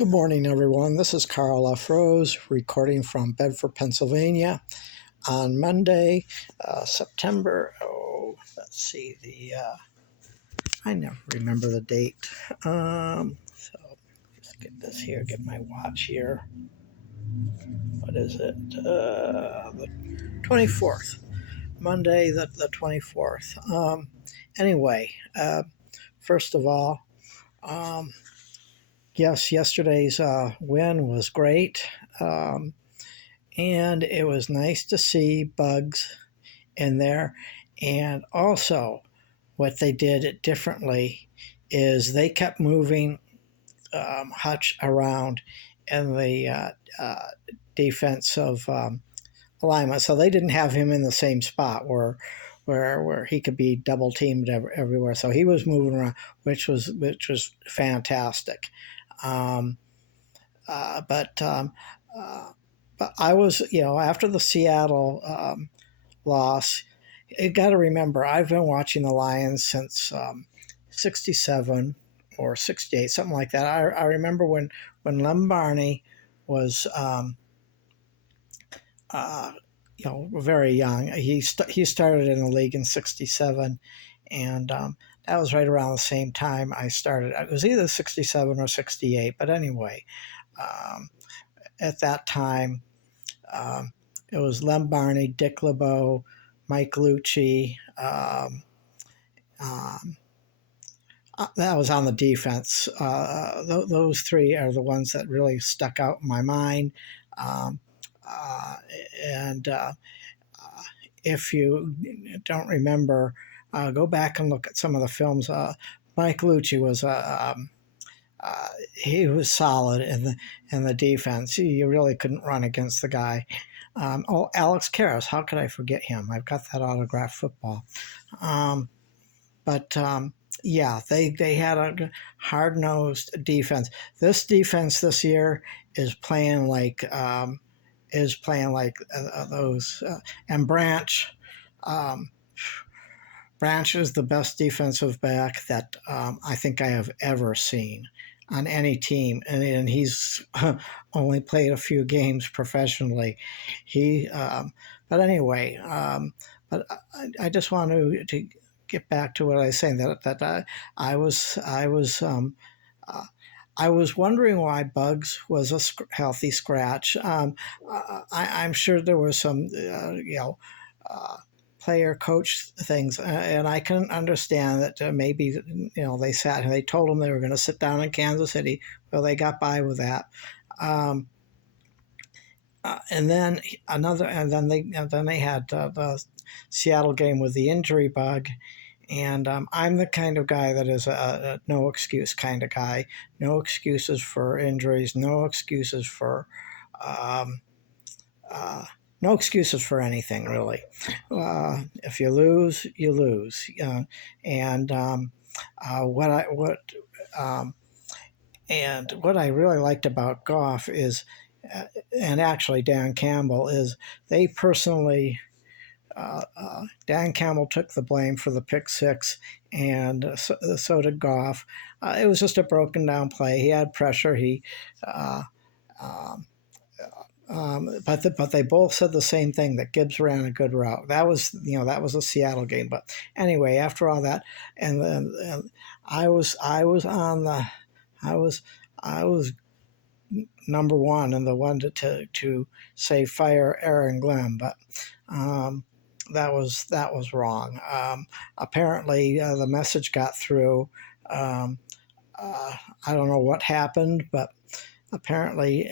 Good morning, everyone. This is Carl F. Rose recording from Bedford, Pennsylvania on Monday, September. Let's see, I never remember the date. So just get this here, get my watch here. What is it? The 24th. Monday, the 24th. Anyway, first of all, yes, yesterday's win was great. And it was nice to see Bugs in there. And also, what they did differently is they kept moving Hutch around in the defensive alignment, so they didn't have him in the same spot where he could be double teamed everywhere. So he was moving around, which was fantastic. But I was, after the Seattle loss, you got to remember, I've been watching the Lions since 67 or 68, something like that. I remember when Lem Barney was, very young. He started in the league in 67, and that was right around the same time I started. It was either 67 or 68, but anyway, at that time, it was Lem Barney, Dick LeBeau, Mike Lucci. That was on the defense. Those three are the ones that really stuck out in my mind. And if you don't remember, go back and look at some of the films. Mike Lucci was he was solid in the defense. You really couldn't run against the guy. Alex Karras, how could I forget him? I've got that autographed football. Yeah, they had a hard-nosed defense. This defense this year is playing like those. And Branch is the best defensive back that I think I have ever seen on any team, and he's only played a few games professionally. But anyway, but I just want to get back to what I was saying, that I was wondering why Bugs was a healthy scratch. I'm sure there were some player coach things, and I can understand that maybe they told him they were going to sit down in Kansas City. Well, they got by with that. And then they had the Seattle game with the injury bug. And I'm the kind of guy that is a no excuse kind of guy. No excuses for injuries. No excuses for no excuses for anything, really. If you lose, you lose. And what I really liked about Goff is, and actually Dan Campbell, is they personally. Dan Campbell took the blame for the pick six, and so did Goff. It was just a broken down play. He had pressure. But they both said the same thing, that Gibbs ran a good route. That was a Seattle game. But anyway, after all that, and then I was number one and the one to say fire Aaron Glenn, but. That was wrong. Apparently, the message got through. I don't know what happened, but apparently,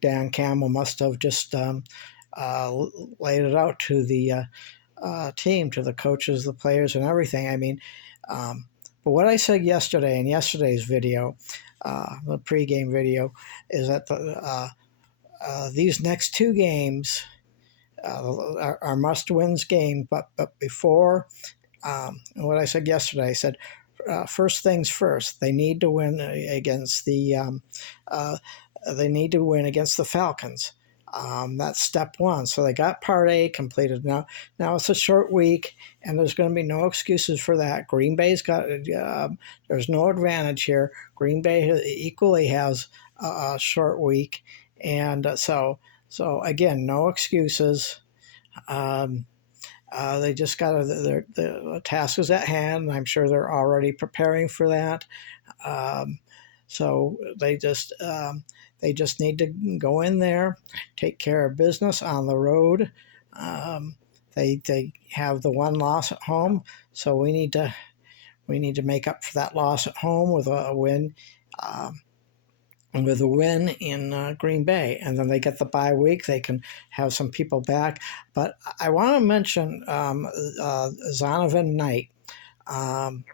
Dan Campbell must have just laid it out to the team, to the coaches, the players, and everything. I mean, but what I said yesterday in yesterday's video, the pregame video, is that these next two games. Are must-wins game, but before what I said yesterday, I said first things first. They need to win against the Falcons. That's step one. So they got part A completed. Now it's a short week, and there's going to be no excuses for that. Green Bay's got there's no advantage here. Green Bay equally has a short week, and so again, no excuses. Um, they just got the task is at hand, and I'm sure they're already preparing for that. Um, so they just need to go in there, take care of business on the road. Um, they have the one loss at home, so we need to make up for that loss at home with a win. With a win in Green Bay, and then they get the bye week. They can have some people back. But I want to mention Zonovan Knight. Um,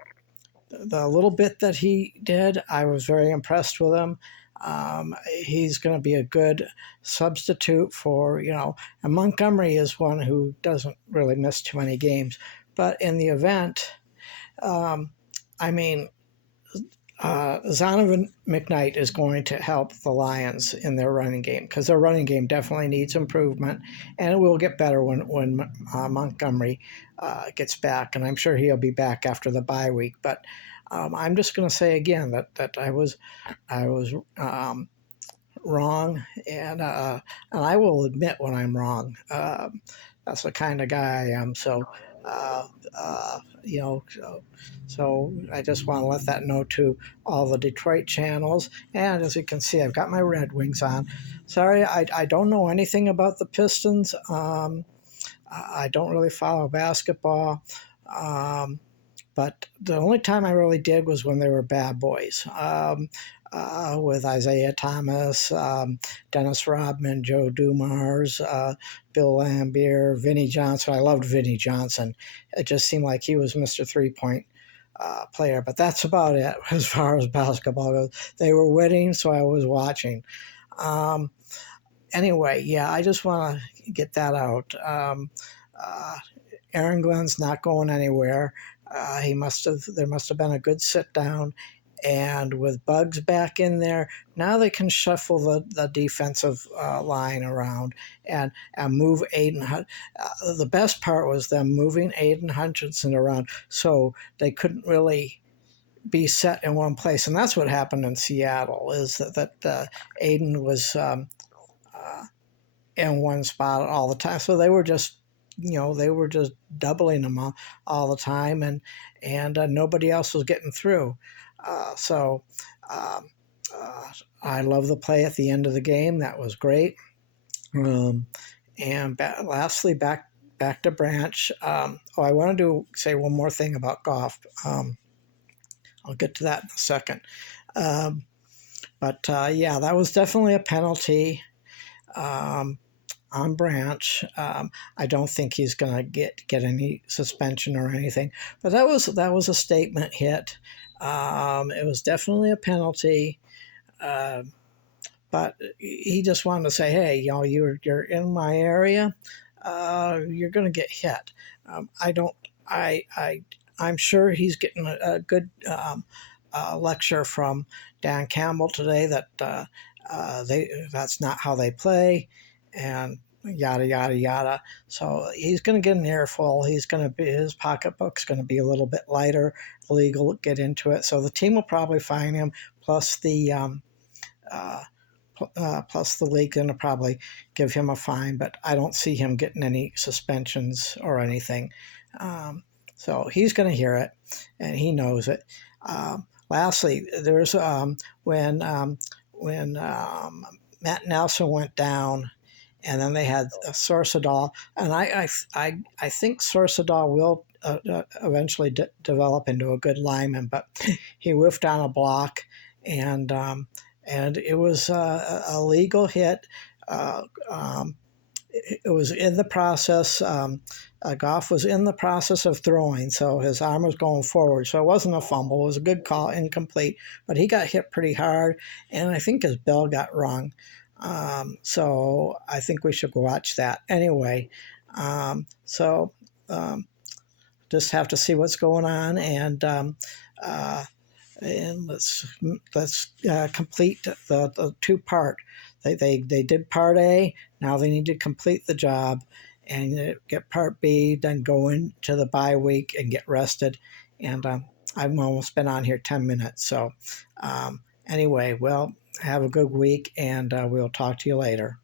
the little bit that he did, I was very impressed with him. He's going to be a good substitute for, and Montgomery is one who doesn't really miss too many games. But in the event, um, I mean, Zonovan McKnight is going to help the Lions in their running game because their running game definitely needs improvement, and it will get better when Montgomery gets back, and I'm sure he'll be back after the bye week. But I'm just going to say again that I was wrong, and I will admit when I'm wrong. That's the kind of guy I am. So. Uh, so I just want to let that know to all the Detroit channels. And as you can see, I've got my Red Wings on. Sorry, I don't know anything about the Pistons. I don't really follow basketball. But the only time I really did was when they were bad boys. With Isaiah Thomas, Dennis Rodman, Joe Dumars, Bill Lambier, Vinnie Johnson. I loved Vinnie Johnson. It just seemed like he was Mr. Three-Point player. But that's about it as far as basketball goes. They were winning, so I was watching. Anyway, yeah, I just want to get that out. Aaron Glenn's not going anywhere. There must have been a good sit down, and with Bugs back in there, now they can shuffle the defensive line around and move Aiden. The best part was them moving Aiden Hutchinson around, so they couldn't really be set in one place, and that's what happened in Seattle. Is that Aiden was in one spot all the time, so they were just doubling them all the time, and nobody else was getting through. So I love the play at the end of the game. That was great. Lastly, back to Branch. I wanted to say one more thing about Goff. I'll get to that in a second. But that was definitely a penalty. On Branch. I don't think he's going to get any suspension or anything, but that was a statement hit. It was definitely a penalty, but he just wanted to say, hey, you're in my area, you're going to get hit. I'm sure he's getting a good lecture from Dan Campbell today that that's not how they play, and yada yada yada. So he's going to get an earful. His pocketbook's going to be a little bit lighter. The league will get into it. So the team will probably fine him. Plus the league going to probably give him a fine. But I don't see him getting any suspensions or anything. So he's going to hear it, and he knows it. Lastly, there's when Matt Nelson went down, and then they had Sorsadal, and I think Sorsadal will eventually develop into a good lineman, but he whiffed on a block, and it was a legal hit. It was in the process. Goff was in the process of throwing, so his arm was going forward. So it wasn't a fumble. It was a good call, incomplete. But he got hit pretty hard, and I think his bell got rung. So I think we should watch that. Anyway, just have to see what's going on, and let's complete the two-part. They did Part A. Now they need to complete the job and get Part B, then go into the bye week and get rested. And I've almost been on here 10 minutes. So anyway, well, have a good week, and we'll talk to you later.